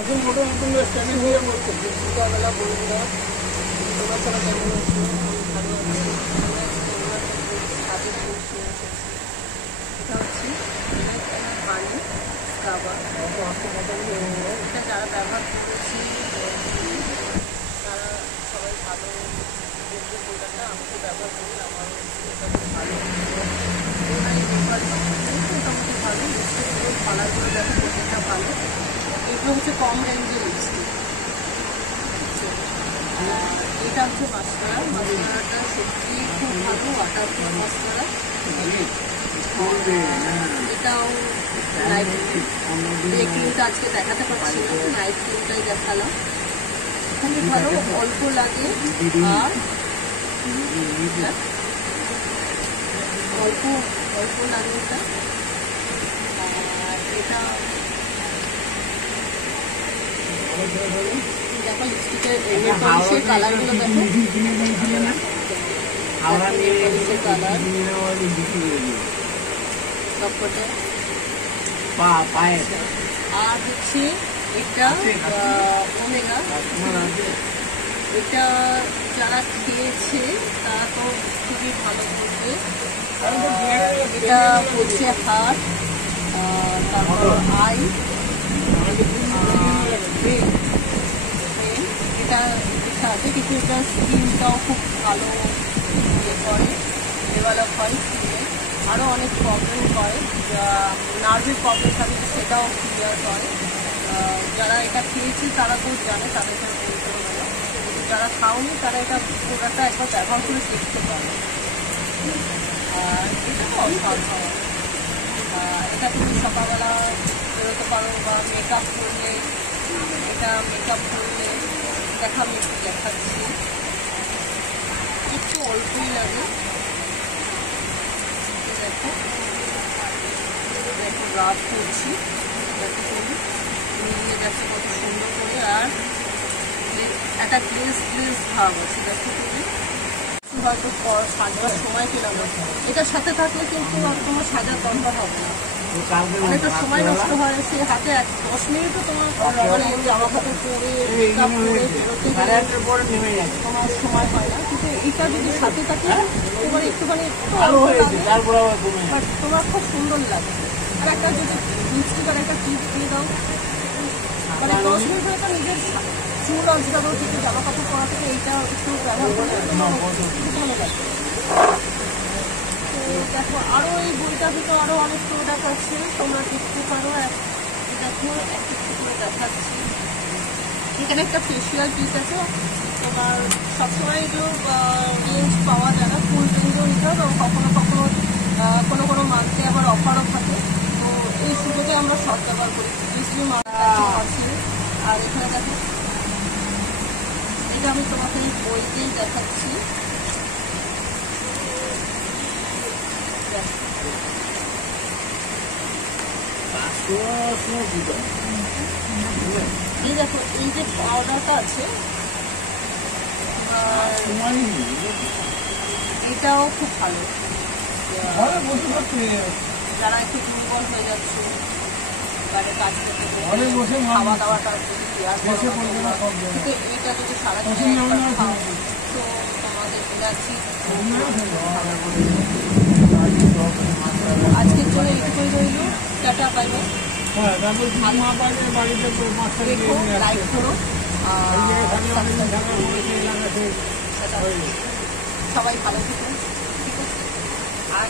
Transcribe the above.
নতুন ফটো নতুন স্ট্যান্ডিং হয়ে পড়ছে। সকালবেলা বন্ধুরা তোমরা সবাই কেমন আছো? ভালো আছি। ছাদে ফুল শুয়ে এসেছি। এটা হচ্ছে পানি স্ক্রাবার। এটা যারা ব্যবহার করেছি তারা সবাই ভালো বলবে। প্রোডাক্টটা আমি তো ব্যবহার করি, আমার এটা খুব ভালো। মোটামুটি ভালো। লিপস্টিকগুলো কালারগুলো দেখো প্রত্যেকটা ভালো। এগুলো হচ্ছে কম রেঞ্জের লিপস্টিক। এটা হচ্ছে মাস্কারা। মাস্কারাটা সত্যি খুব ভালো, ওয়াটারপ্রুফ মাস্কারা। এটাও নাইট ক্রিমটা আজকে দেখাতে পারছি না, নাইট ক্রিমটাই দেখালাম। খুবই ভালো, অল্প লাগে আর অল্প অল্প লাগে এটা। আর এটা দেখো লিপস্টিকের পলিশের কালারগুলো দেখো, পলিশের কালার সবকটা। আর হচ্ছে এটা ওমেগা, এটা যারা খেয়েছে তারা তো খুবই ভালো করবে। এটা হচ্ছে হাত, তারপর আই, এটা সাথে কিছু এটা স্কিনটাও খুব ভালো ইয়ে করে, ডেভেলপ হয় স্কিনে। আরও অনেক প্রবলেম হয়, নার্ভের প্রবলেম থাকে সেটাও ক্লিয়ার হয়। যারা এটা খেয়েছে তারা তো জানে, তাদেরকে বলতে হবে না। যারা খাওনি তারা এটা প্রোডাক্টটা একবার ব্যবহার করে দেখতে পারে। আর এটাও অসাধারণ। এটা তুমি সকালবেলা বেরোতে পারো বা মেকআপ করলে, এটা মেকআপ করলে দেখাচ্ছি, একটু অল্পই লাগে। দেখো দেখো রাব করছি, দেখো তুমি নিয়ে যাচ্ছে কত সুন্দর করে। আর একটা গ্লেজ ভাব আছে, দেখো তুমি হয়তো সাজবার সময় পেলাম না, এটার সাথে থাকলে কিন্তু আর তোমার সাজার দরকার হবে না। অনেকটা সময় নষ্ট হয়, সে হাতে 10 মিনিটও তোমার জামা কাপড় পরে তোমার সময় হয় না। কিন্তু এটা যদি সাথে থাকে তোমার একটুখানি তোমার খুব সুন্দর লাগে। আর একটা যদি লিপস্টিক আর একটা টিপ দিয়ে দাও, মানে 10 মিনিট হয়তো নিজের চুল আঁচড়াবো, কিন্তু জামা কাপড় পরা থেকে এইটা একটু ব্যবহার করলে তোমার ভালো লাগে। দেখো আরো এই বইটার ভিতরে আরো অনেক প্রোডাক্ট আছে, তোমরা দেখতে পারো। দেখো একটা করে দেখাচ্ছি। এখানে একটা ফেসিয়াল কিট আছে, তোমার সবসময় এগুলো রেঞ্জ পাওয়া যায় না, ফুল রেঞ্জও নিতে হবে। কখনো কখনো কোনো মান্থে আবার অফারও থাকে। তো এই সুযোগে আমরা সব ব্যবহার করি, বেশি আছে। আর এখানে দেখো এটা আমি তোমাকে বইতেই দেখাচ্ছি। এই দেখো এই যে পাউডারটা আছে, এটাও খুব ভালো। যারা একটু দুর্বল হয়ে যাচ্ছে, বাইরে কাজ করতে খাওয়া দাওয়াটা কিন্তু এইটা যদি সারাদিন খাও তো আমাদের রিল্যাক্সই। আজকের জন্য এইটুকুই রইল, টাটা বাই বাই। দেখো লাইক করো, সবাই ভালো থাকুন, ঠিক আছে। আর